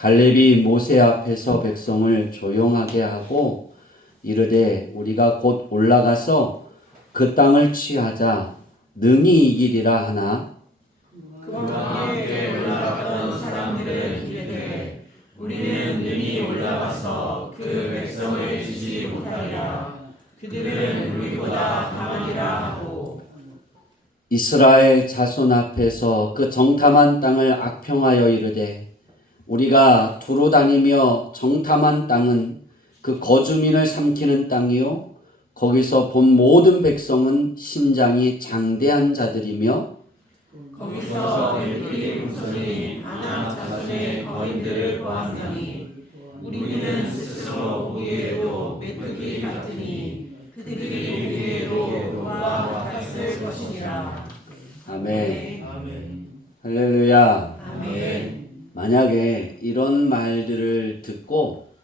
갈렙이 모세 앞에서 백성을 조용하게 하고 이르되 우리가 곧 올라가서 그 땅을 취하자 능히 이기리라 하나 그와 함께 올라갔던 사람들은 이르되 우리는 능히 올라가서 그 백성을 치지 못하리라. 그들은 우리보다 강하리라 하고 이스라엘 자손 앞에서 그 정탐한 땅을 악평하여 이르되 우리가 두루 다니며 정탐한 땅은 그 거주민을 삼키는 땅이요 거기서 본 모든 백성은 신장이 장대한 자들이며 거기서 뱀들이 우선이 아낙 자손의 거인들을 보았으니 우리는 스스로 우리에도 메뚜기 같으니 그들이 우리에도 노와 같았을 것이니라. 아멘. 아멘. 할렐루야. 아멘. 만약에 이런 말들을 듣고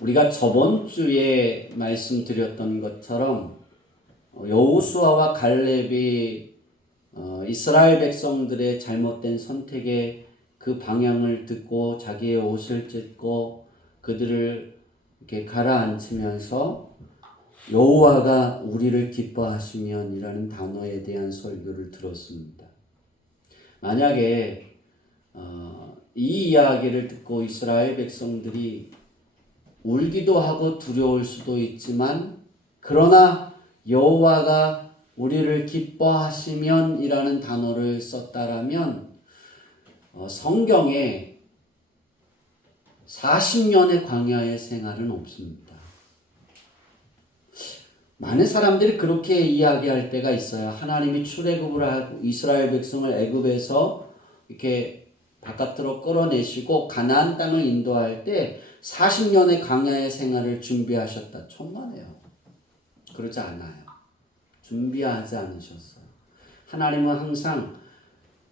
우리가 저번 주에 말씀드렸던 것처럼 여호수아와 갈렙이 이스라엘 백성들의 잘못된 선택의 그 방향을 듣고 자기의 옷을 찢고 그들을 이렇게 가라앉히면서 여호와가 우리를 기뻐하시면이라는 단어에 대한 설교를 들었습니다. 만약에 이 이야기를 듣고 이스라엘 백성들이 울기도 하고 두려울 수도 있지만 그러나 여호와가 우리를 기뻐하시면이라는 단어를 썼다라면 성경에 40년의 광야의 생활은 없습니다. 많은 사람들이 그렇게 이야기할 때가 있어요. 하나님이 출애굽을 하고 이스라엘 백성을 애굽에서 이렇게 바깥으로 끌어내시고 가나안 땅을 인도할 때 40년의 광야의 생활을 준비하셨다. 천만에요. 그러지 않아요. 준비하지 않으셨어요. 하나님은 항상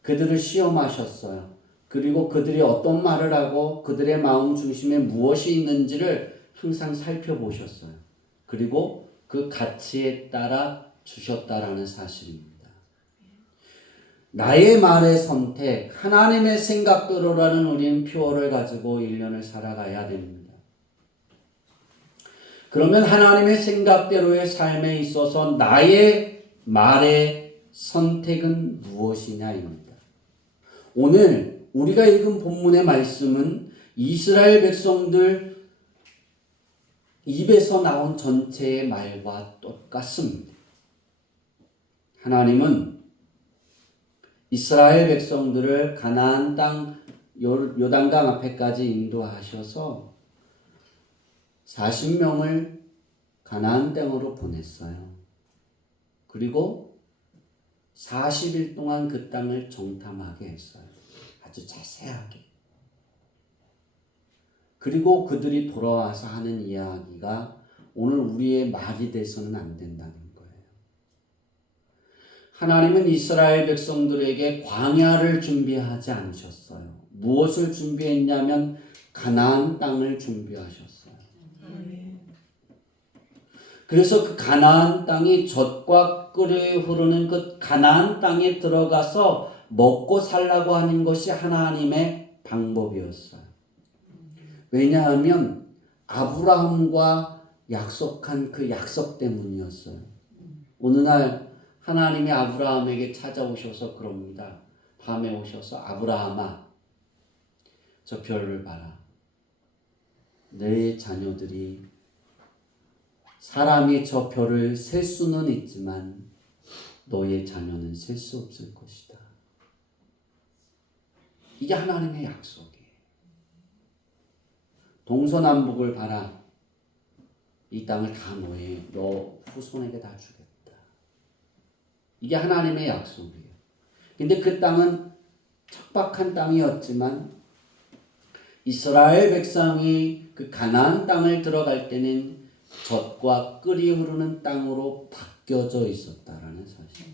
그들을 시험하셨어요. 그리고 그들이 어떤 말을 하고 그들의 마음 중심에 무엇이 있는지를 항상 살펴보셨어요. 그리고 그 가치에 따라 주셨다라는 사실입니다. 나의 말의 선택, 하나님의 생각대로라는 우리는 표어를 가지고 1년을 살아가야 됩니다. 그러면 하나님의 생각대로의 삶에 있어서 나의 말의 선택은 무엇이냐입니다. 오늘 우리가 읽은 본문의 말씀은 이스라엘 백성들 입에서 나온 전체의 말과 똑같습니다. 하나님은 이스라엘 백성들을 가나안 땅 요단강 앞에까지 인도하셔서 40명을 가나안 땅으로 보냈어요. 그리고 40일 동안 그 땅을 정탐하게 했어요. 아주 자세하게. 그리고 그들이 돌아와서 하는 이야기가 오늘 우리의 말이 돼서는 안 된다는 거예요. 하나님은 이스라엘 백성들에게 광야를 준비하지 않으셨어요. 무엇을 준비했냐면 가나안 땅을 준비하셨어요. 그래서 그 가나안 땅이 젖과 꿀이 흐르는 그 가나안 땅에 들어가서 먹고 살라고 하는 것이 하나님의 방법이었어요. 왜냐하면 아브라함과 약속한 그 약속 때문이었어요. 어느 날 하나님이 아브라함에게 찾아오셔서 그럽니다. 밤에 오셔서 아브라함아, 저 별을 봐라. 내 자녀들이 사람이 저 별을 셀 수는 있지만 너의 자녀는 셀 수 없을 것이다. 이게 하나님의 약속이에요. 동서남북을 봐라. 이 땅을 다 너 후손에게 다 주겠다. 이게 하나님의 약속이에요. 근데 그 땅은 척박한 땅이었지만 이스라엘 백성이 그 가나안 땅을 들어갈 때는 젖과 꿀이 흐르는 땅으로 바뀌어져 있었다라는 사실.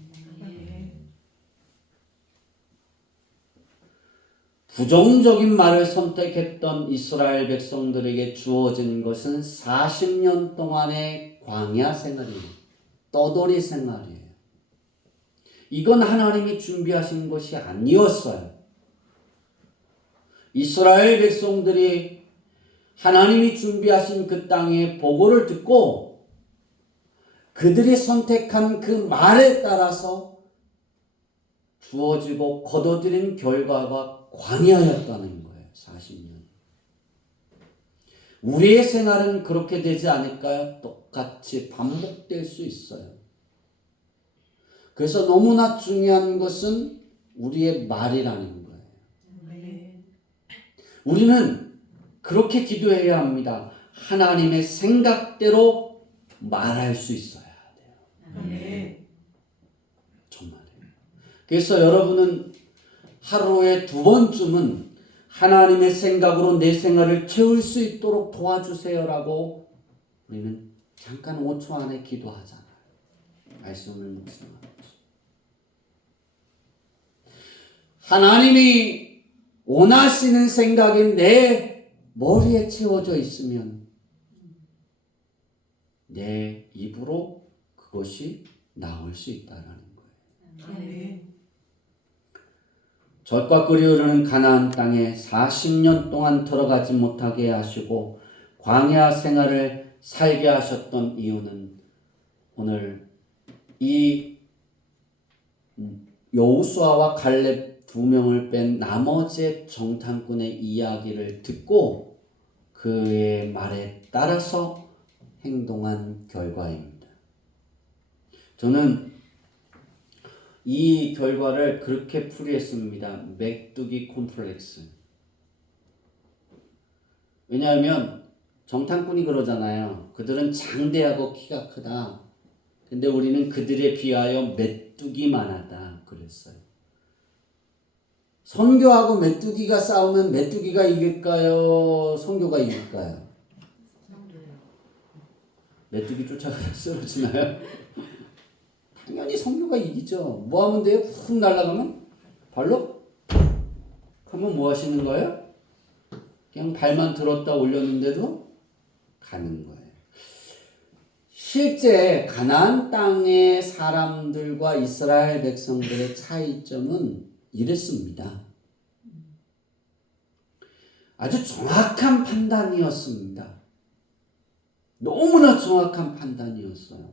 부정적인 말을 선택했던 이스라엘 백성들에게 주어진 것은 40년 동안의 광야 생활이에요. 떠돌이 생활이에요. 이건 하나님이 준비하신 것이 아니었어요. 이스라엘 백성들이 하나님이 준비하신 그 땅의 보고를 듣고 그들이 선택한 그 말에 따라서 주어지고 거둬들인 결과가 광야였다는 거예요. 40년. 우리의 생활은 그렇게 되지 않을까요? 똑같이 반복될 수 있어요. 그래서 너무나 중요한 것은 우리의 말이라는 거예요. 우리는 그렇게 기도해야 합니다. 하나님의 생각대로 말할 수 있어야 돼요. 정말요. 그래서 여러분은 하루에 2번쯤은 하나님의 생각으로 내 생활을 채울 수 있도록 도와주세요라고 우리는 잠깐 5초 안에 기도하잖아요. 말씀을 묵상하죠. 하나님이 원하시는 생각이 내 머리에 채워져 있으면 내 입으로 그것이 나올 수 있다는 거예요. 젖과 꿀이 흐르는 가나안 땅에 40년 동안 들어가지 못하게 하시고 광야 생활을 살게 하셨던 이유는 오늘 이 여호수아와 갈렙 2명을 뺀 나머지 정탐꾼의 이야기를 듣고 그의 말에 따라서 행동한 결과입니다. 저는 이 결과를 그렇게 풀이했습니다. 메뚜기 콤플렉스. 왜냐하면 정탐꾼이 그러잖아요. 그들은 장대하고 키가 크다. 근데 우리는 그들에 비하여 메뚜기만 하다. 그랬어요. 선교하고 메뚜기가 싸우면 메뚜기가 이길까요? 선교가 이길까요? 메뚜기 쫓아가다 쓰러지나요? 당연히 선교가 이기죠. 뭐 하면 돼요? 훅 날아가면? 발로? 그러면 뭐 하시는 거예요? 그냥 발만 들었다 올렸는데도 가는 거예요. 실제 가나안 땅의 사람들과 이스라엘 백성들의 차이점은 이랬습니다. 아주 정확한 판단이었습니다. 너무나 정확한 판단이었어요.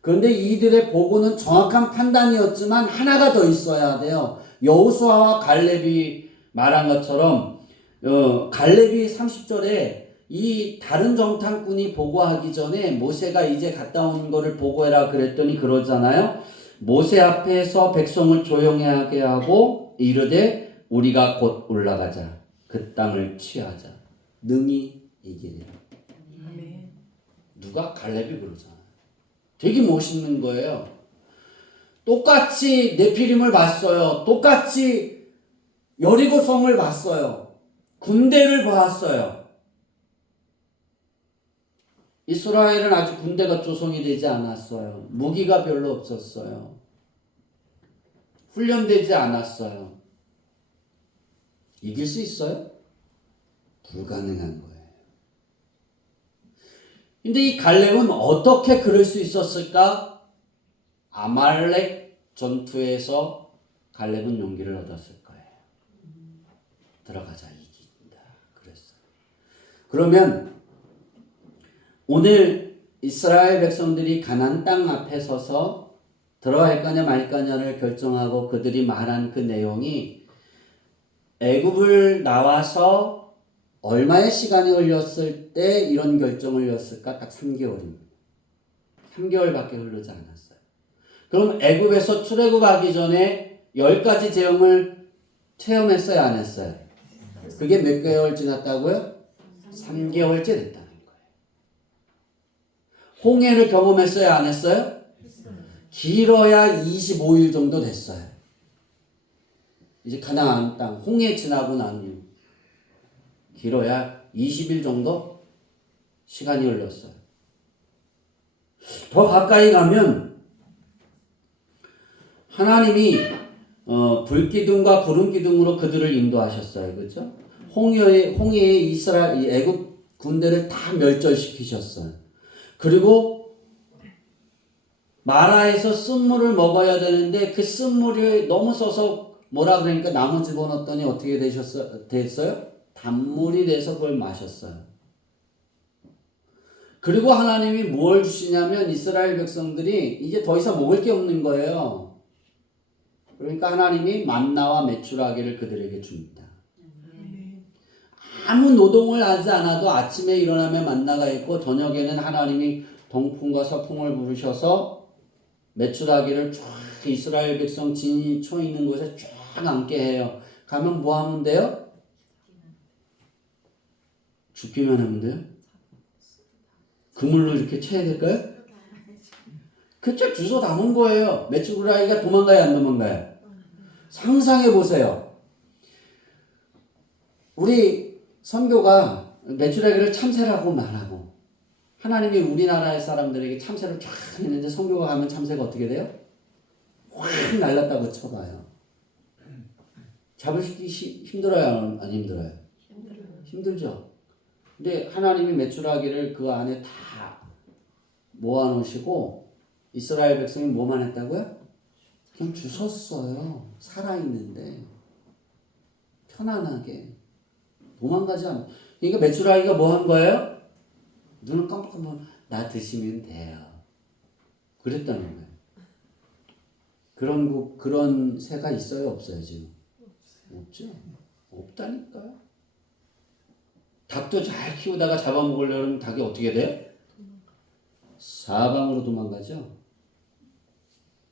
그런데 이들의 보고는 정확한 판단이었지만 하나가 더 있어야 돼요. 여호수아와 갈렙이 말한 것처럼 갈렙이 30절에 이 다른 정탐꾼이 보고하기 전에 모세가 이제 갔다 온 거를 보고해라 그랬더니 그러잖아요. 모세 앞에서 백성을 조용하게 하고 이르되 우리가 곧 올라가자. 그 땅을 취하자. 능히 이기리라. 누가? 갈렙이 그러잖아요. 되게 멋있는 거예요. 똑같이 네피림을 봤어요. 똑같이 여리고성을 봤어요. 군대를 보았어요. 이스라엘은 아직 군대가 조성이 되지 않았어요. 무기가 별로 없었어요. 훈련되지 않았어요. 이길 수 있어요? 불가능한 거예요. 근데 이 갈렙은 어떻게 그럴 수 있었을까? 아말렉 전투에서 갈렙은 용기를 얻었을 거예요. 들어가자, 이긴다. 그랬어요. 그러면 오늘 이스라엘 백성들이 가나안 땅 앞에 서서 들어갈 거냐 말 거냐를 결정하고 그들이 말한 그 내용이 애굽을 나와서 얼마의 시간이 흘렸을 때 이런 결정을 했을까? 딱 3개월입니다. 3개월밖에 흐르지 않았어요. 그럼 애굽에서 출애굽하기 전에 10가지 제형을 체험했어요? 안 했어요? 그게 몇 개월 지났다고요? 3개월째 됐다는 거예요. 홍해를 경험했어요? 안 했어요? 길어야 25일 정도 됐어요. 이제 가나안 땅 홍해 지나고 난 이후 길어야 20일 정도 시간이 흘렀어요. 더 가까이 가면 하나님이 불기둥과 구름기둥으로 그들을 인도하셨어요. 그렇죠? 홍해에 이스라엘 애굽 군대를 다 멸절시키셨어요. 그리고 마라에서 쓴물을 먹어야 되는데 그 쓴물이 너무 써서 뭐라 그러니까 나무 집어넣었더니 어떻게 됐어요? 단물이 돼서 그걸 마셨어요. 그리고 하나님이 뭘 주시냐면 이스라엘 백성들이 이제 더 이상 먹을 게 없는 거예요. 그러니까 하나님이 만나와 메추라기를 그들에게 줍니다. 아무 노동을 하지 않아도 아침에 일어나면 만나가 있고 저녁에는 하나님이 동풍과 서풍을 부르셔서 메추라기를 쫙 이스라엘 백성 진이 쳐 있는 곳에 쫙 앉게 해요. 가면 뭐 하면 돼요? 죽기만 하면 돼요? 그물로 이렇게 쳐야 될까요? 그쵸, 주워 담은 거예요. 메추라기가 도망가요, 안 도망가요? 상상해 보세요. 우리 선교가 메추라기를 참새라고 말하고 하나님이 우리나라의 사람들에게 참새를 쫙 했는데 선교가 가면 참새가 어떻게 돼요? 확 날랐다고 쳐봐요. 잡으시기 힘들어요? 안 힘들어요? 힘들죠. 근데 하나님이 메추라기를 그 안에 다 모아놓으시고 이스라엘 백성이 뭐만 했다고요? 그냥 주웠어요. 살아있는데 편안하게 도망가지 않아. 그러니까 메추라기가 뭐 한 거예요? 눈을 깜빡하면 나 드시면 돼요. 그랬다는 거예요. 그런 새가 있어요? 없어요 지금? 없죠. 없다니까요. 닭도 잘 키우다가 잡아먹으려면 닭이 어떻게 돼요? 사방으로 도망가죠.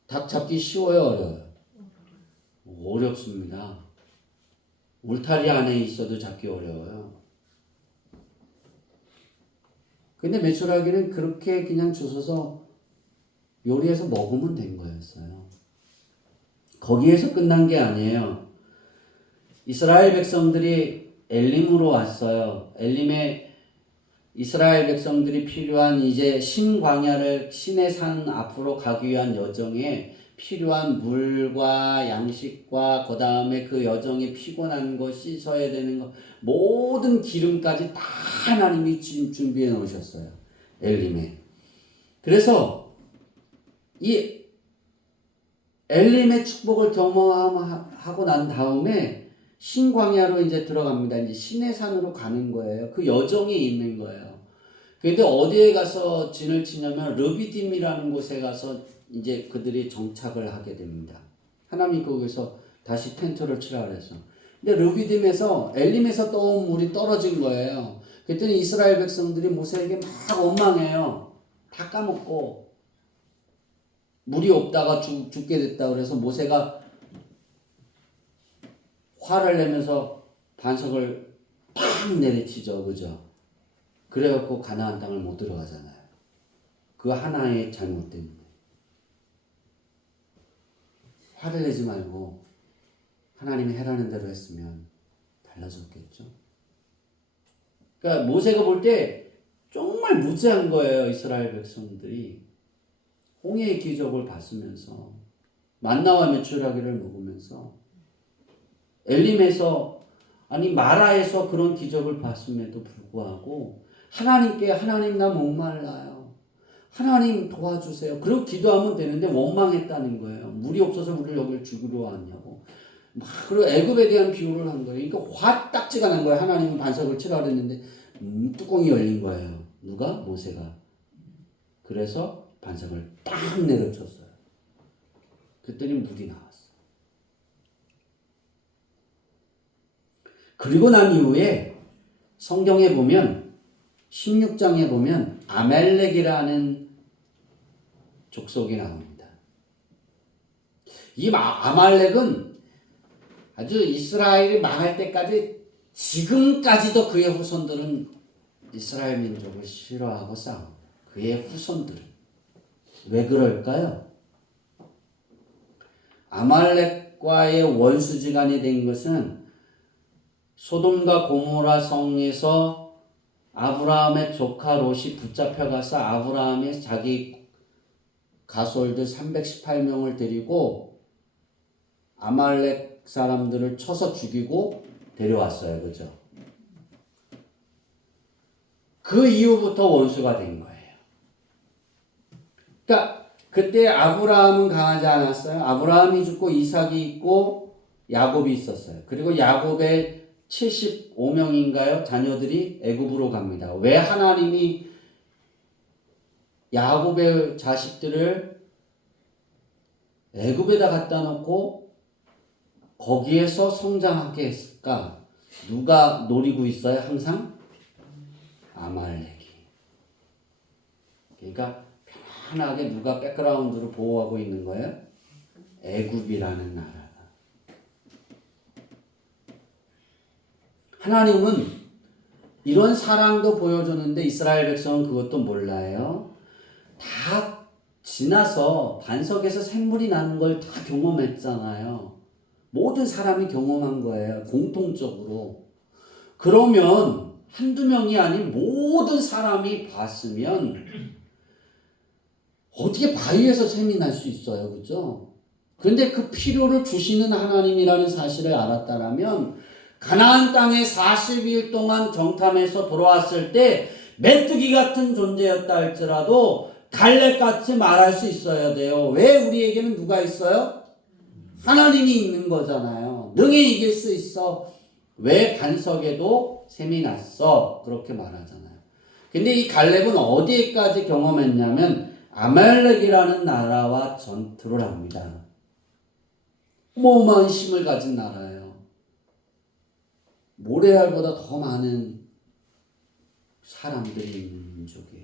닭 잡기 쉬워요, 어려워요? 어렵습니다. 울타리 안에 있어도 잡기 어려워요. 근데 메추라기는 그렇게 그냥 주워서 요리해서 먹으면 된 거였어요. 거기에서 끝난 게 아니에요. 이스라엘 백성들이 엘림으로 왔어요. 엘림에 이스라엘 백성들이 필요한 이제 신광야를 신의 산 앞으로 가기 위한 여정에 필요한 물과 양식과 그 다음에 그 여정에 피곤한 거 씻어야 되는 거 모든 기름까지 다 하나님이 준비해 놓으셨어요. 엘림에. 그래서 이 엘림의 축복을 경험하고 난 다음에 신광야로 이제 들어갑니다. 이제 신의 산으로 가는 거예요. 그 여정이 있는 거예요. 근데 어디에 가서 진을 치냐면 르비딤이라는 곳에 가서 이제 그들이 정착을 하게 됩니다. 하나님이 거기서 다시 텐트를 치라 그래서. 근데 르비딤에서 엘림에서 떠온 물이 떨어진 거예요. 그랬더니 이스라엘 백성들이 모세에게 막 원망해요. 다 까먹고 물이 없다가 죽게 됐다 그래서 모세가 화를 내면서 반석을 팍 내리치죠. 그죠? 그래갖고 가나안 땅을 못 들어가잖아요. 그 하나의 잘못 때문에. 화를 내지 말고 하나님이 해라는 대로 했으면 달라졌겠죠. 그러니까 모세가 볼 때 정말 무지한 거예요. 이스라엘 백성들이. 홍해의 기적을 봤으면서 만나와 메추라기를 먹으면서 엘림에서 아니 마라에서 그런 기적을 봤음에도 불구하고 하나님께 하나님 나 목말라요. 하나님 도와주세요. 그리고 기도하면 되는데 원망했다는 거예요. 물이 없어서 우리를 여기를 죽으러 왔냐고. 그리고 애굽에 대한 비유를 한 거예요. 그러니까 화딱지가 난 거예요. 하나님은 반석을 치라 그랬는데 뚜껑이 열린 거예요. 누가? 모세가. 그래서 반석을 딱 내려쳤어요. 그랬더니 물이 나왔어요. 그리고 난 이후에 성경에 보면 16장에 보면 아말렉이라는 족속이 나옵니다. 이 아말렉은 아주 이스라엘이 망할 때까지 지금까지도 그의 후손들은 이스라엘 민족을 싫어하고 싸웁니다. 그의 후손들은. 왜 그럴까요? 아말렉과의 원수지간이 된 것은 소돔과 고모라 성에서 아브라함의 조카 롯이 붙잡혀가서 아브라함이 자기 가솔들 318명을 데리고 아말렉 사람들을 쳐서 죽이고 데려왔어요. 그죠? 그 이후부터 원수가 된 거예요. 그러니까 그때 아브라함은 강하지 않았어요. 아브라함이 죽고 이삭이 있고 야곱이 있었어요. 그리고 야곱의 75명인가요? 자녀들이 애굽으로 갑니다. 왜 하나님이 야곱의 자식들을 애굽에다 갖다 놓고 거기에서 성장하게 했을까? 누가 노리고 있어요? 항상 아말렉이. 그러니까 편안하게 누가 백그라운드로 보호하고 있는 거예요? 애굽이라는 나라가. 하나님은 이런 사랑도 보여주는데 이스라엘 백성은 그것도 몰라요. 다 지나서 반석에서 샘물이 나는 걸 다 경험했잖아요. 모든 사람이 경험한 거예요. 공통적으로. 그러면 한두 명이 아닌 모든 사람이 봤으면 어떻게 바위에서 샘이 날 수 있어요. 그죠? 그런데 그 필요를 주시는 하나님이라는 사실을 알았다라면 가나안 땅에 40일 동안 정탐해서 돌아왔을 때 메뚜기 같은 존재였다 할지라도 갈렙같이 말할 수 있어야 돼요. 왜 우리에게는 누가 있어요? 하나님이 있는 거잖아요. 능히 이길 수 있어. 왜 반석에도 샘이 났어? 그렇게 말하잖아요. 근데 이 갈렙은 어디까지 경험했냐면 아말렉이라는 나라와 전투를 합니다. 어마어마한 힘을 가진 나라예요. 모레알보다 더 많은 사람들이 있는 민족이에요.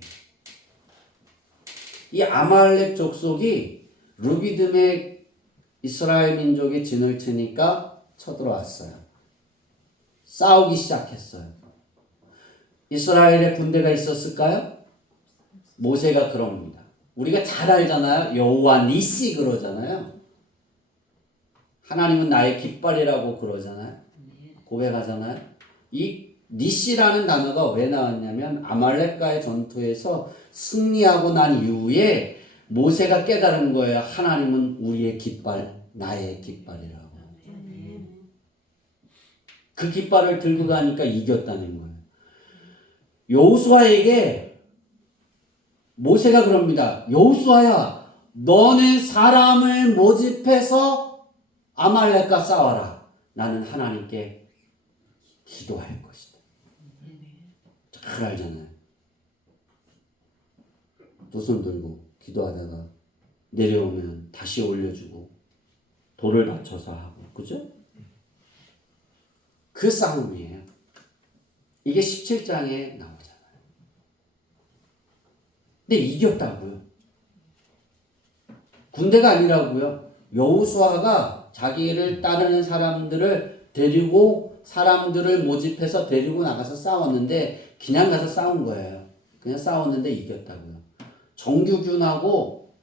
이 아말렉 족속이 르비딤의 이스라엘 민족이 진을 치니까 쳐들어왔어요. 싸우기 시작했어요. 이스라엘에 군대가 있었을까요? 모세가 그럽니다. 우리가 잘 알잖아요. 여호와 니시 그러잖아요. 하나님은 나의 깃발이라고 그러잖아요. 고백하잖아요. 이 니시라는 단어가 왜 나왔냐면 아말렉과의 전투에서 승리하고 난 이후에 모세가 깨달은 거예요. 하나님은 우리의 깃발, 나의 깃발이라고. 그 깃발을 들고 가니까 이겼다는 거예요. 여호수아에게 모세가 그럽니다. 여호수아야, 너는 사람을 모집해서 아말렉과 싸워라. 나는 하나님께 기도할 것이다. 잘 알잖아요. 두 손 들고 기도하다가 내려오면 다시 올려주고 돌을 받쳐서 하고, 그죠? 그 싸움이에요. 이게 17장에 나오잖아요. 근데 이겼다고요. 군대가 아니라고요. 여호수아가 자기를 따르는 사람들을 데리고 사람들을 모집해서 데리고 나가서 싸웠는데 그냥 가서 싸운 거예요. 그냥 싸웠는데 이겼다고요. 정규군하고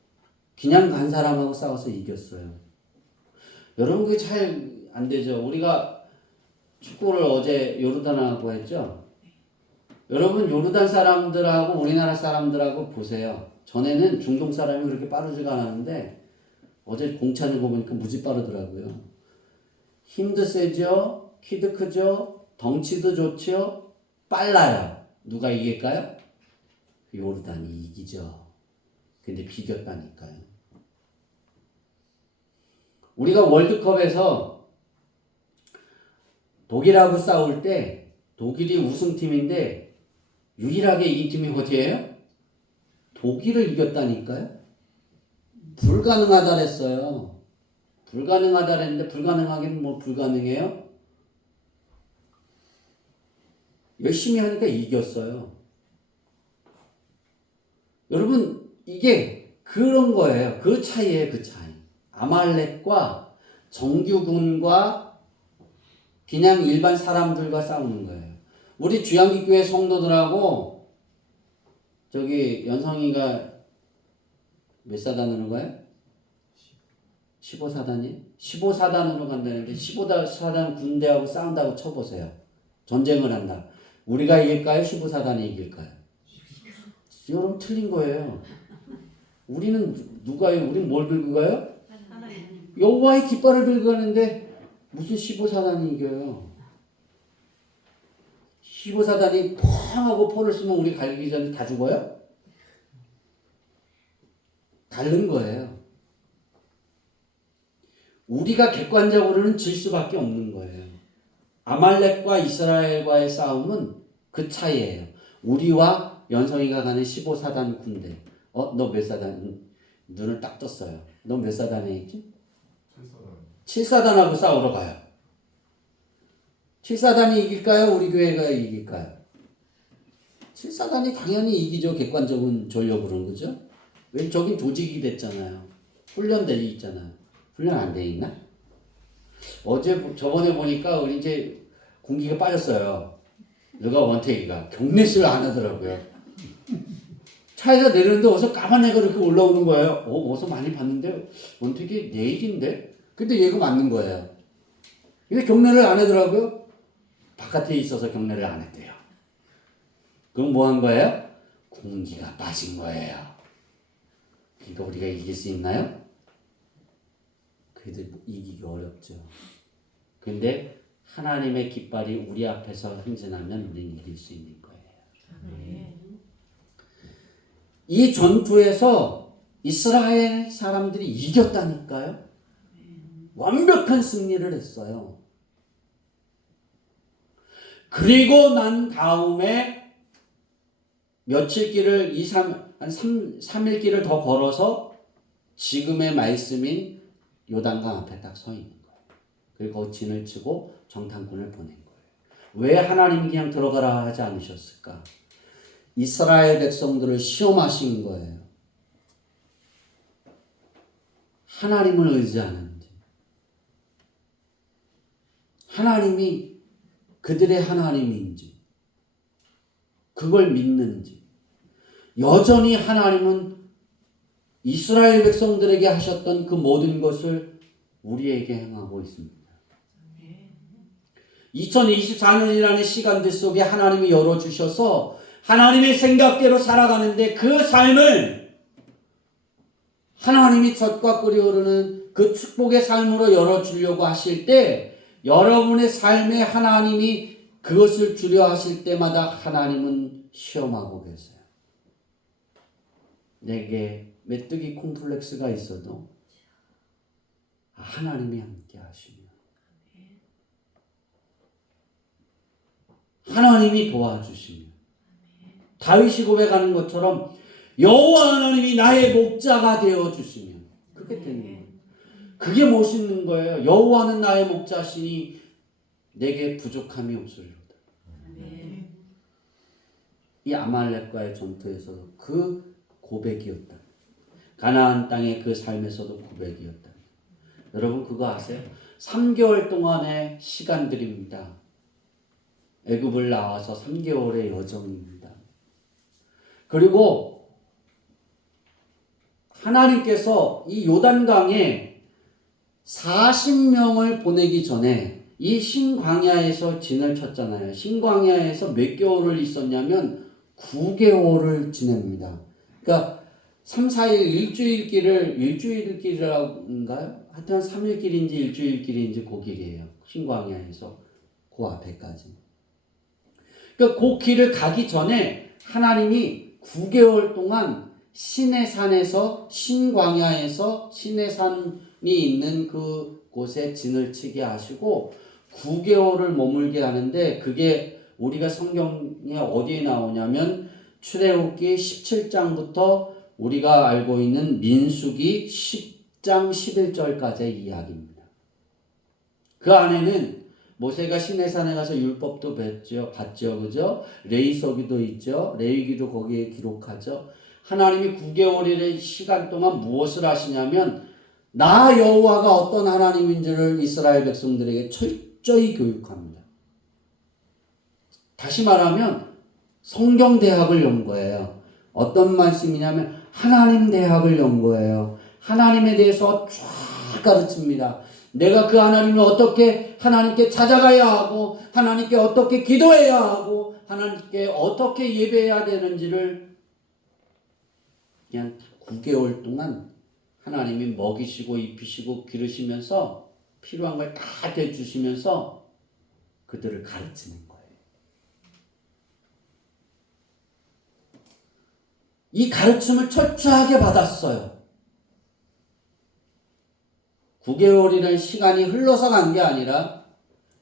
그냥 간 사람하고 싸워서 이겼어요. 여러분 그게 잘 안 되죠. 우리가 축구를 어제 요르단하고 했죠. 여러분 요르단 사람들하고 우리나라 사람들하고 보세요. 전에는 중동 사람이 그렇게 빠르지가 않았는데 어제 공 차는 거 보니까 무지 빠르더라고요. 힘도 세죠. 키도 크죠. 덩치도 좋죠. 빨라요. 누가 이길까요? 요르단이 이기죠. 근데 비겼다니까요. 우리가 월드컵에서 독일하고 싸울 때 독일이 우승팀인데 유일하게 이긴 팀이 어디예요? 독일을 이겼다니까요. 불가능하다 그랬어요. 불가능하다 그랬는데 불가능하긴 뭐 불가능해요? 열심히 하니까 이겼어요. 여러분 이게 그런 거예요. 그 차이예요. 그 차이. 아말렉과 정규군과 그냥 일반 사람들과 싸우는 거예요. 우리 주양기교회 성도들하고 저기 연성이가 몇 사단으로 가요? 15사단이? 15사단으로 간다는데 15사단 군대하고 싸운다고 쳐보세요. 전쟁을 한다. 우리가 이길까요? 15사단이 이길까요? 여러분 틀린 거예요. 우리는 누가요? 우리는 뭘 들고 가요? 여호와의 깃발을 들고 가는데 무슨 15사단이 이겨요? 15사단이 펑 하고 포를 쏘면 우리 갈기 전에 다 죽어요? 다른 거예요. 우리가 객관적으로는 질 수밖에 없는 거예요. 아말렉과 이스라엘과의 싸움은 그 차이예요. 우리와 연성이가 가는 15사단 군대. 너 몇 사단? 눈을 딱 떴어요. 너 몇 사단에 있지? 7사단하고 싸우러 가요. 7사단이 이길까요? 우리 교회가 이길까요? 7사단이 당연히 이기죠. 객관적인 전력으로는. 그죠? 왜 저긴 조직이 됐잖아요. 훈련돼 있잖아요. 훈련 안 돼 있나? 저번에 보니까 우리 이제 군기가 빠졌어요. 누가 원태기가 경례식을 안 하더라고요. 차에서 내리는데 어서 까만 애가 이렇게 올라오는 거예요. 어서 많이 봤는데 원태기 내일인데? 근데 얘가 맞는 거예요. 근데 경례를 안 하더라고요. 바깥에 있어서 경례를 안 했대요. 그럼 뭐 한 거예요? 군기가 빠진 거예요. 그러니까 우리가 이길 수 있나요? 그래도 이기기 어렵죠. 근데 하나님의 깃발이 우리 앞에서 행진하면 우리는 이길 수 있는 거예요. 이 전투에서 이스라엘 사람들이 이겼다니까요. 완벽한 승리를 했어요. 그리고 난 다음에 며칠 길을 한 3일 길을 더 걸어서 지금의 말씀인 요단강 앞에 딱 서 있는 거예요. 그리고 진을 치고 정탐꾼을 보낸 거예요. 왜 하나님이 그냥 들어가라 하지 않으셨을까? 이스라엘 백성들을 시험하신 거예요. 하나님을 의지하는지, 하나님이 그들의 하나님인지, 그걸 믿는지. 여전히 하나님은 이스라엘 백성들에게 하셨던 그 모든 것을 우리에게 행하고 있습니다. 2024년이라는 시간들 속에 하나님이 열어주셔서 하나님의 생각대로 살아가는데 그 삶을 하나님이 젖과 꿀이 흐르는 그 축복의 삶으로 열어주려고 하실 때 여러분의 삶에 하나님이 그것을 주려 하실 때마다 하나님은 시험하고 계세요. 내게 메뚜기 콤플렉스가 있어도 하나님이 함께 하시며 하나님이 도와주시며 다윗이 고백하는 것처럼 여호와 하나님이 나의 목자가 되어주시면 그렇게 되는 거예요. 그게 멋있는 거예요. 여호와는 나의 목자시니 내게 부족함이 없으리로다. 이 아말렉과의 전투에서도 그 고백이었다. 가나안 땅의 그 삶에서도 고백이었다. 여러분 그거 아세요? 3개월 동안의 시간들입니다. 애굽을 나와서 3개월의 여정입니다. 그리고 하나님께서 이 요단강에 40명을 보내기 전에 이 신광야에서 진을 쳤잖아요. 신광야에서 몇 개월을 있었냐면 9개월을 지냅니다. 그러니까 3, 4일 일주일길인가요? 하여튼 3일길인지 일주일길인지 그 길이에요. 신광야에서 그 앞에까지. 그러니까 그 길을 가기 전에 하나님이 9개월 동안 시내산에서 신광야에서 시내산이 있는 그 곳에 진을 치게 하시고 9개월을 머물게 하는데 그게 우리가 성경에 어디에 나오냐면 출애굽기 17장부터 우리가 알고 있는 민수기 10장 11절까지의 이야기입니다. 그 안에는 모세가 시내산에 가서 율법도 봤죠, 그죠? 레위서기도 있죠. 레위기도 거기에 기록하죠. 하나님이 9개월의 시간 동안 무엇을 하시냐면 나 여호와가 어떤 하나님인지를 이스라엘 백성들에게 철저히 교육합니다. 다시 말하면 성경 대학을 연 거예요. 어떤 말씀이냐면 하나님 대학을 연 거예요. 하나님에 대해서 쫙 가르칩니다. 내가 그 하나님을 어떻게 하나님께 찾아가야 하고 하나님께 어떻게 기도해야 하고 하나님께 어떻게 예배해야 되는지를 그냥 9개월 동안 하나님이 먹이시고 입히시고 기르시면서 필요한 걸 다 대주시면서 그들을 가르치는 거예요. 이 가르침을 철저하게 받았어요. 9개월이라는 시간이 흘러서 간 게 아니라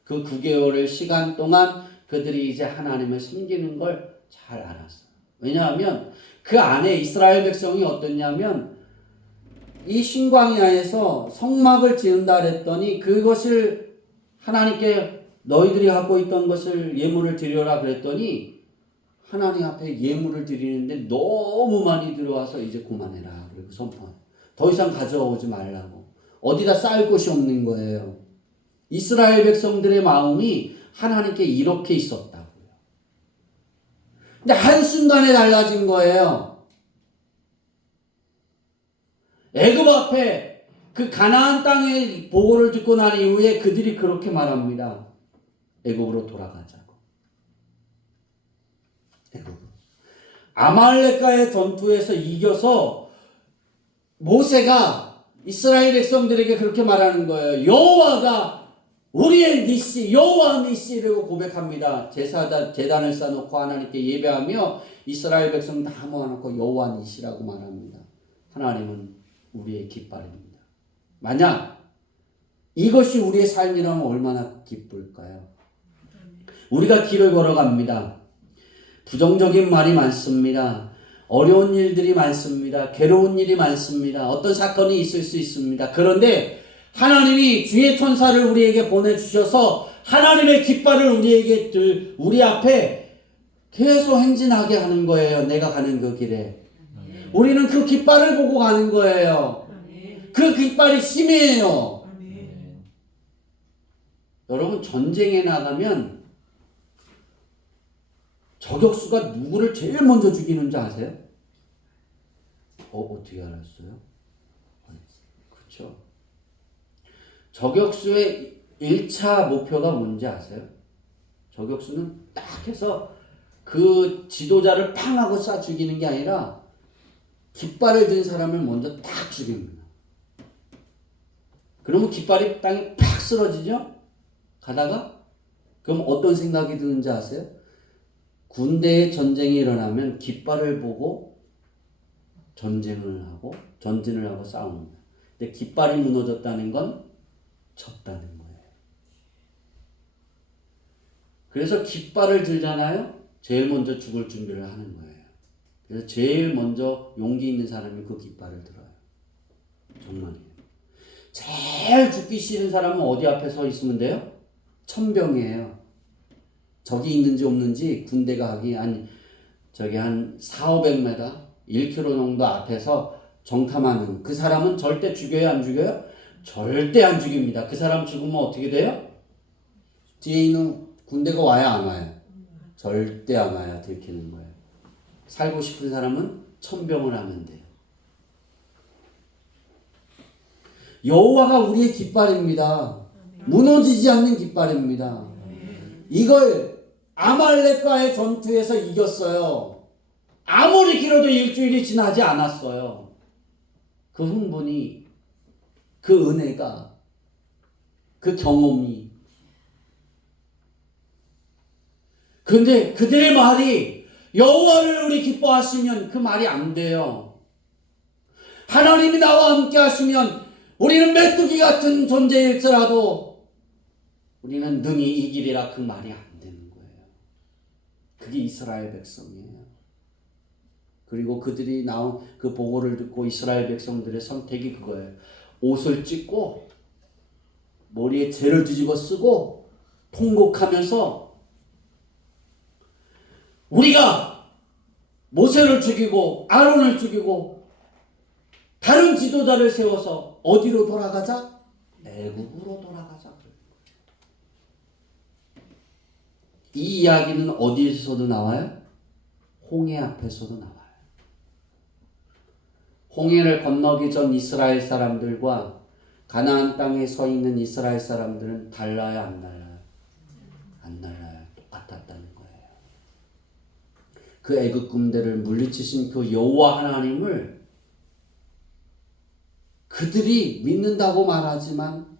그 9개월의 시간 동안 그들이 이제 하나님을 섬기는 걸 잘 알았어요. 왜냐하면 그 안에 이스라엘 백성이 어떻냐면 이 신광야에서 성막을 지은다 그랬더니 그것을 하나님께 너희들이 갖고 있던 것을 예물을 드려라 그랬더니 하나님 앞에 예물을 드리는데 너무 많이 들어와서 이제 그만해라 그리고 선포해. 더 이상 가져오지 말라고. 어디다 쌓을 곳이 없는 거예요. 이스라엘 백성들의 마음이 하나님께 이렇게 있었다고요. 근데 한순간에 달라진 거예요. 애굽 앞에 그 가나안 땅의 보고를 듣고 난 이후에 그들이 그렇게 말합니다. 애굽으로 돌아가자고. 애굽으로. 아말렉과의 전투에서 이겨서 모세가 이스라엘 백성들에게 그렇게 말하는 거예요. 여호와가 우리의 니시, 여호와 니시라고 고백합니다. 제단을 쌓아놓고 하나님께 예배하며 이스라엘 백성 다 모아놓고 여호와 니시라고 말합니다. 하나님은 우리의 깃발입니다. 만약 이것이 우리의 삶이라면 얼마나 기쁠까요? 우리가 길을 걸어갑니다. 부정적인 말이 많습니다. 어려운 일들이 많습니다. 괴로운 일이 많습니다. 어떤 사건이 있을 수 있습니다. 그런데 하나님이 주의 천사를 우리에게 보내주셔서 하나님의 깃발을 우리 앞에 계속 행진하게 하는 거예요. 내가 가는 그 길에. 우리는 그 깃발을 보고 가는 거예요. 그 깃발이 힘이에요. 여러분, 전쟁에 나가면 저격수가 누구를 제일 먼저 죽이는지 아세요? 어떻게 알았어요? 그렇죠. 저격수의 1차 목표가 뭔지 아세요? 저격수는 딱 해서 그 지도자를 팡 하고 쏴 죽이는 게 아니라 깃발을 든 사람을 먼저 딱 죽입니다. 그러면 깃발이 땅에 팍 쓰러지죠? 가다가 그럼 어떤 생각이 드는지 아세요? 군대에 전쟁이 일어나면 깃발을 보고 전진을 하고 싸웁니다. 근데 깃발이 무너졌다는 건 졌다는 거예요. 그래서 깃발을 들잖아요. 제일 먼저 죽을 준비를 하는 거예요. 그래서 제일 먼저 용기 있는 사람이 그 깃발을 들어요. 정말이에요. 제일 죽기 싫은 사람은 어디 앞에 서 있으면 돼요? 천병이에요. 적이 있는지 없는지 군대가 한 400-500m, 1km 정도 앞에서 정탐하는 그 사람은 절대 죽여요, 안 죽여요? 절대 안 죽입니다. 그 사람 죽으면 어떻게 돼요? 뒤에 있는 군대가 와야 안 와요? 절대 안 와야 들키는 거예요. 살고 싶은 사람은 천병을 하면 돼요. 여호와가 우리의 깃발입니다. 무너지지 않는 깃발입니다. 이걸 아말렉과의 전투에서 이겼어요. 아무리 길어도 일주일이 지나지 않았어요. 그 흥분이, 그 은혜가, 그 경험이. 근데 그들의 말이 여호와를 우리 기뻐하시면 그 말이 안 돼요. 하나님이 나와 함께 하시면 우리는 메뚜기 같은 존재일지라도 우리는 능히 이기리라, 그 말이 안 되는 거예요. 그게 이스라엘 백성이에요. 그리고 그들이 나온 그 보고를 듣고 이스라엘 백성들의 선택이 그거예요. 옷을 찢고 머리에 재를 뒤집어 쓰고 통곡하면서 우리가 모세를 죽이고 아론을 죽이고 다른 지도자를 세워서 어디로 돌아가자? 애굽으로 돌아가자. 이 이야기는 어디에서도 나와요? 홍해 앞에서도 나와요. 홍해를 건너기 전 이스라엘 사람들과 가나안 땅에 서 있는 이스라엘 사람들은 달라요, 안 달라요? 안 달라요. 똑같았다는 거예요. 그 애굽 군대를 물리치신 그 여호와 하나님을 그들이 믿는다고 말하지만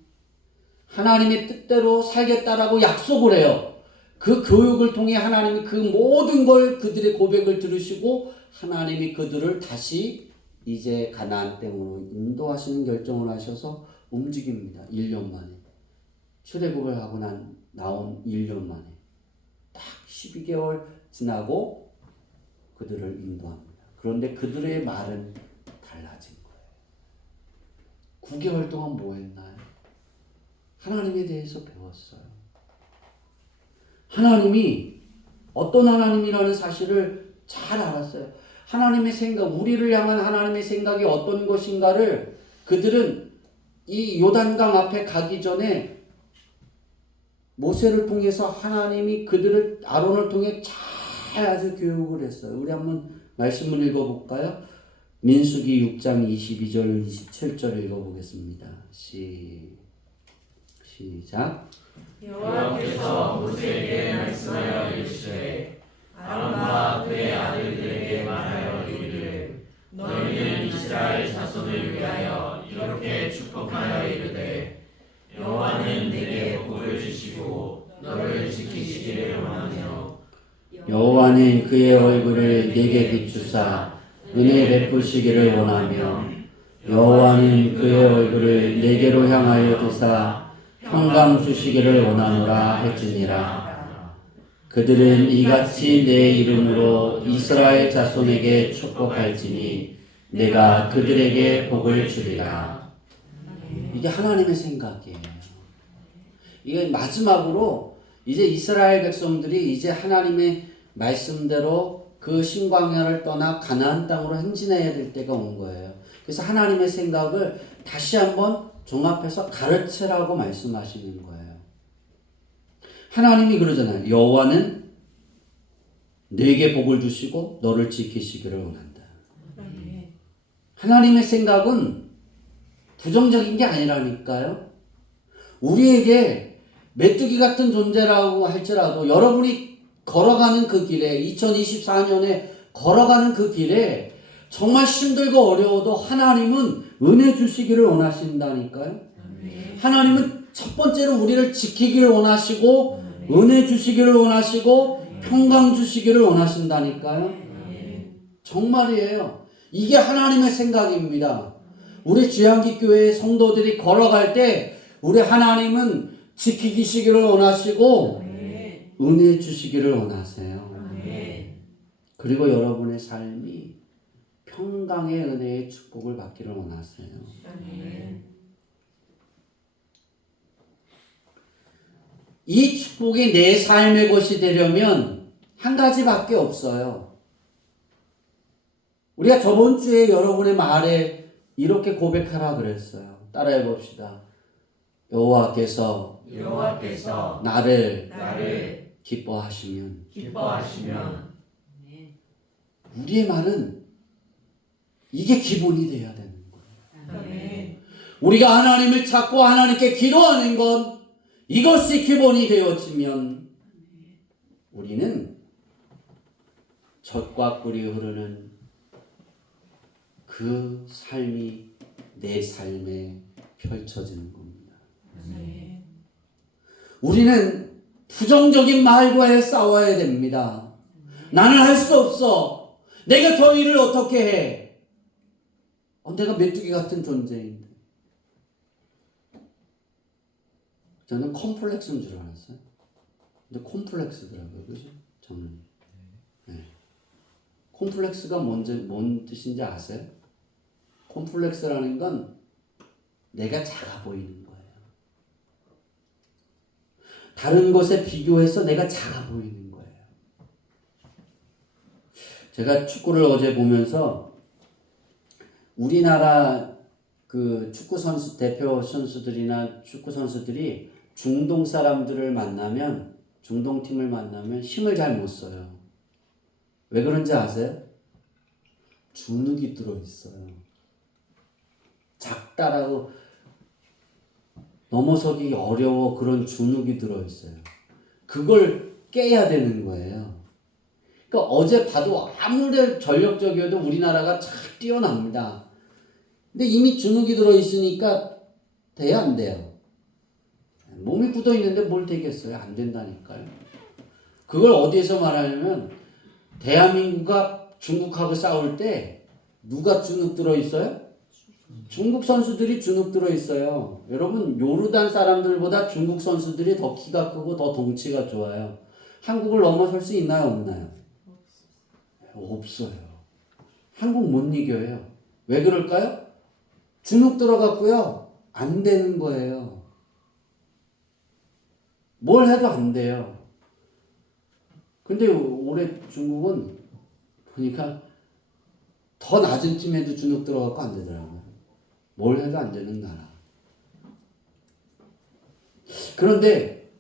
하나님의 뜻대로 살겠다라고 약속을 해요. 그 교육을 통해 하나님이 그 모든 걸, 그들의 고백을 들으시고 하나님이 그들을 다시 이제 가나안 땅으로 인도하시는 결정을 하셔서 움직입니다. 1년 만에. 출애굽을 하고 나온 1년 만에. 딱 12개월 지나고 그들을 인도합니다. 그런데 그들의 말은 달라진 거예요. 9개월 동안 뭐 했나요? 하나님에 대해서 배웠어요. 하나님이 어떤 하나님이라는 사실을 잘 알았어요. 하나님의 생각, 우리를 향한 하나님의 생각이 어떤 것인가를 그들은 이 요단강 앞에 가기 전에 모세를 통해서 하나님이 그들을 아론을 통해 잘 아주 교육을 했어요. 우리 한번 말씀을 읽어볼까요? 민수기 6장 22절 27절 읽어보겠습니다. 시작. 여호와께서 모세에게 말씀하여 이르시되 아론과 그의 아들들에게 말하여 이르기를 너희는 이스라엘 자손을 위하여 이렇게 축복하여 이르되 여호와는 내게 복을 주시고 너를 지키시기를 원하며 여호와는 그의 얼굴을 내게 비추사 은혜 베푸시기를 원하며 여호와는 그의 얼굴을 내게로 향하여 드사 평강 주시기를 원하노라 했으니라. 그들은 이같이 내 이름으로 이스라엘 자손에게 축복할지니 내가 그들에게 복을 주리라. 이게 하나님의 생각이에요. 이게 마지막으로 이제 이스라엘 백성들이 이제 하나님의 말씀대로 그 신광야를 떠나 가나안 땅으로 행진해야 될 때가 온 거예요. 그래서 하나님의 생각을 다시 한번 종합해서 가르치라고 말씀하시는 거예요. 하나님이 그러잖아요. 여호와는 네게 복을 주시고 너를 지키시기를 원한다. 하나님의 생각은 부정적인 게 아니라니까요. 우리에게 메뚜기 같은 존재라고 할지라도 여러분이 걸어가는 그 길에 2024년에 걸어가는 그 길에 정말 힘들고 어려워도 하나님은 은혜 주시기를 원하신다니까요. 하나님은 첫 번째로 우리를 지키기를 원하시고 은혜 주시기를 원하시고 평강 주시기를 원하신다니까요. 정말이에요. 이게 하나님의 생각입니다. 우리 주양기 교회의 성도들이 걸어갈 때 우리 하나님은 지키시기를 원하시고 은혜 주시기를 원하세요. 그리고 여러분의 삶이 평강의 은혜의 축복을 받기를 원하세요. 이 축복이 내 삶의 것이 되려면 한 가지밖에 없어요. 우리가 저번 주에 여러분의 말에 이렇게 고백하라 그랬어요. 따라해 봅시다. 여호와께서 나를 기뻐하시면 우리의 말은 이게 기본이 돼야 되는 거예요. 우리가 하나님을 찾고 하나님께 기도하는 것 이것이 기본이 되어지면 우리는 젖과 꿀이 흐르는 그 삶이 내 삶에 펼쳐지는 겁니다. 우리는 부정적인 말과의 싸워야 됩니다. 나는 할 수 없어. 내가 저 일을 어떻게 해? 내가 메뚜기 같은 존재인데. 저는 컴플렉스인 줄 알았어요. 근데 콤플렉스더라고요. 그죠? 저는. 네. 콤플렉스가 뭔 뜻인지 아세요? 콤플렉스라는 건 내가 작아 보이는 거예요. 다른 것에 비교해서 내가 작아 보이는 거예요. 제가 축구를 어제 보면서 우리나라 그 축구 선수 대표 선수들이나 축구 선수들이 중동 사람들을 만나면 중동 팀을 만나면 힘을 잘 못 써요. 왜 그런지 아세요? 주눅이 들어 있어요. 작다라고 넘어서기 어려워 그런 주눅이 들어 있어요. 그걸 깨야 되는 거예요. 그러니까 어제 봐도 아무리 전력적이어도 우리나라가 잘 뛰어납니다. 근데 이미 주눅이 들어 있으니까 돼야 안 돼요. 몸이 굳어 있는데 뭘 되겠어요? 안 된다니까요. 그걸 어디에서 말하냐면 대한민국과 중국하고 싸울 때 누가 주눅 들어 있어요? 중국 선수들이 주눅 들어 있어요. 여러분 요르단 사람들보다 중국 선수들이 더 키가 크고 더 덩치가 좋아요. 한국을 넘어설 수 있나요, 없나요? 없어요. 한국 못 이겨요. 왜 그럴까요? 주눅 들어갔고요. 안 되는 거예요. 뭘 해도 안 돼요. 근데 올해 중국은 보니까 더 낮은 팀에도 주눅 들어갖고 안 되더라고요. 뭘 해도 안 되는 나라. 그런데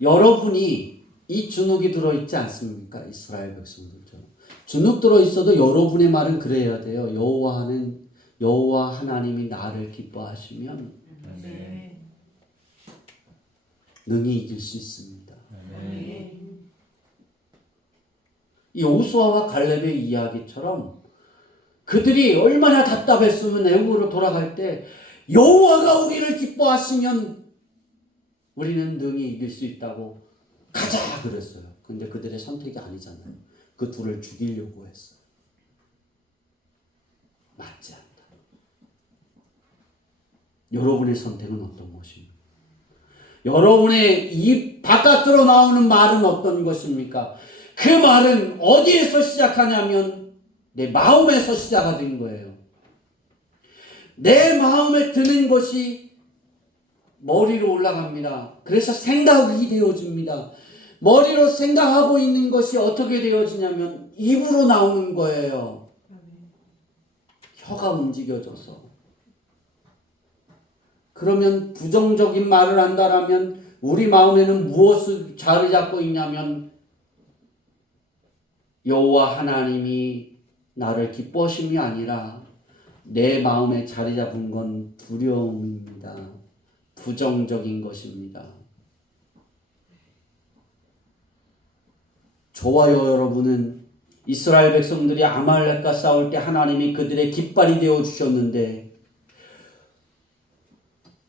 여러분이 이 주눅이 들어있지 않습니까? 이스라엘 백성들처럼. 주눅 들어있어도 여러분의 말은 그래야 돼요. 여호와 하나님이 나를 기뻐하시면 네. 능히 이길 수 있습니다. 네. 이 여호수아와 갈렙의 이야기처럼 그들이 얼마나 답답했으면 애굽으로 돌아갈 때 여호와가 우리를 기뻐하시면 우리는 능히 이길 수 있다고 가자 그랬어요. 근데 그들의 선택이 아니잖아요. 그 둘을 죽이려고 했어요. 맞지 않다. 여러분의 선택은 어떤 것입니까? 여러분의 입 바깥으로 나오는 말은 어떤 것입니까? 그 말은 어디에서 시작하냐면 내 마음에서 시작된 거예요. 내 마음에 드는 것이 머리로 올라갑니다. 그래서 생각이 되어집니다. 머리로 생각하고 있는 것이 어떻게 되어지냐면 입으로 나오는 거예요. 혀가 움직여져서. 그러면 부정적인 말을 한다라면 우리 마음에는 무엇을 자리 잡고 있냐면 여호와 하나님이 나를 기뻐하심이 아니라 내 마음에 자리 잡은 건 두려움입니다. 부정적인 것입니다. 저와 여러분은 이스라엘 백성들이 아말렉과 싸울 때 하나님이 그들의 깃발이 되어 주셨는데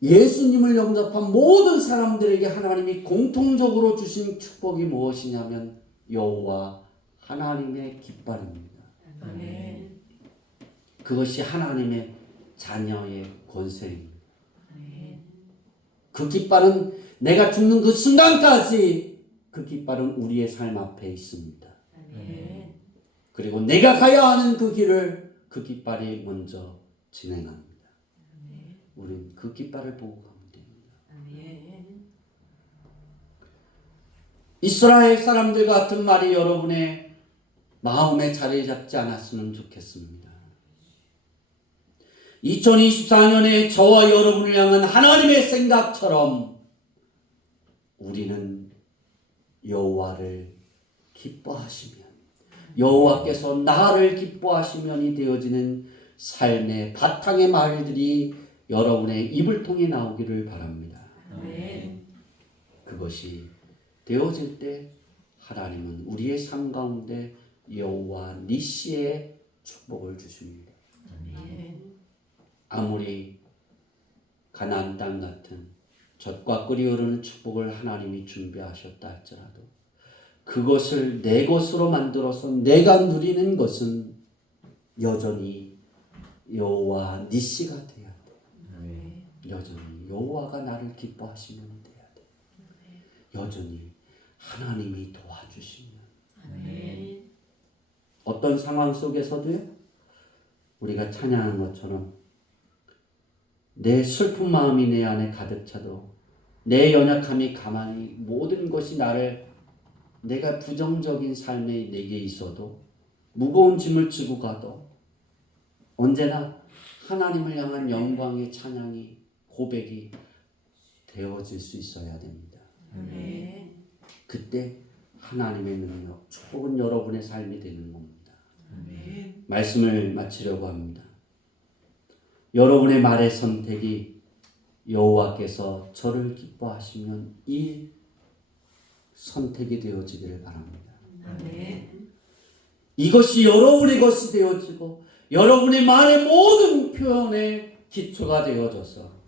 예수님을 영접한 모든 사람들에게 하나님이 공통적으로 주신 축복이 무엇이냐면 여호와 하나님의 깃발입니다. 아멘. 그것이 하나님의 자녀의 권세입니다. 아멘. 그 깃발은 내가 죽는 그 순간까지 그 깃발은 우리의 삶 앞에 있습니다. 아멘. 그리고 내가 가야 하는 그 길을 그 깃발이 먼저 진행합니다. 우리는 그 깃발을 보고 가면 됩니다. 아멘. 이스라엘 이스라엘 사람들 같은 말이 여러분의 마음에 자리 잡지 않았으면 좋겠습니다. 2024년에 저와 여러분을 향한 하나님의 생각처럼 우리는 여호와를 기뻐하시면 여호와께서 나를 기뻐하시면이 되어지는 삶의 바탕의 말들이 여러분의 입을 통해 나오기를 바랍니다. 아멘. 그것이 되어질 때 하나님은 우리의 삶 가운데 여호와 니시의 축복을 주십니다. 아멘. 아무리 가나안 땅 같은 젖과 꿀이 흐르는 축복을 하나님이 준비하셨다 할지라도 그것을 내 것으로 만들어서 내가 누리는 것은 여전히 여호와 니시가 돼야 돼. 여전히 여호와가 나를 기뻐하시면 돼야 돼. 여전히 하나님이 도와주시면. 아멘. 어떤 상황 속에서도요. 우리가 찬양한 것처럼 내 슬픈 마음이 내 안에 가득 차도 내 연약함이 가만히 모든 것이 내가 부정적인 삶에 내게 있어도 무거운 짐을 지고 가도 언제나 하나님을 향한 영광의 찬양이 고백이 되어질 수 있어야 됩니다. 아멘. 그때 하나님의 능력, 축복은 여러분의 삶이 되는 겁니다. 아멘. 말씀을 마치려고 합니다. 여러분의 말의 선택이 여호와께서 저를 기뻐하시면 이 선택이 되어지기를 바랍니다. 아멘. 이것이 여러분의 것이 되어지고 여러분의 말의 모든 표현의 기초가 되어져서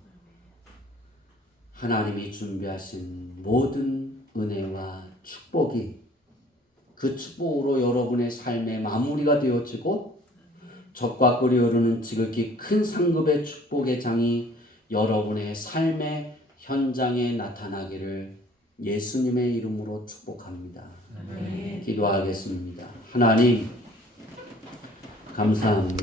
하나님이 준비하신 모든 은혜와 축복이 그 축복으로 여러분의 삶의 마무리가 되어지고 적과 꿀이 오르는 지극히 큰 상급의 축복의 장이 여러분의 삶의 현장에 나타나기를 예수님의 이름으로 축복합니다. 아멘. 기도하겠습니다. 하나님 감사합니다.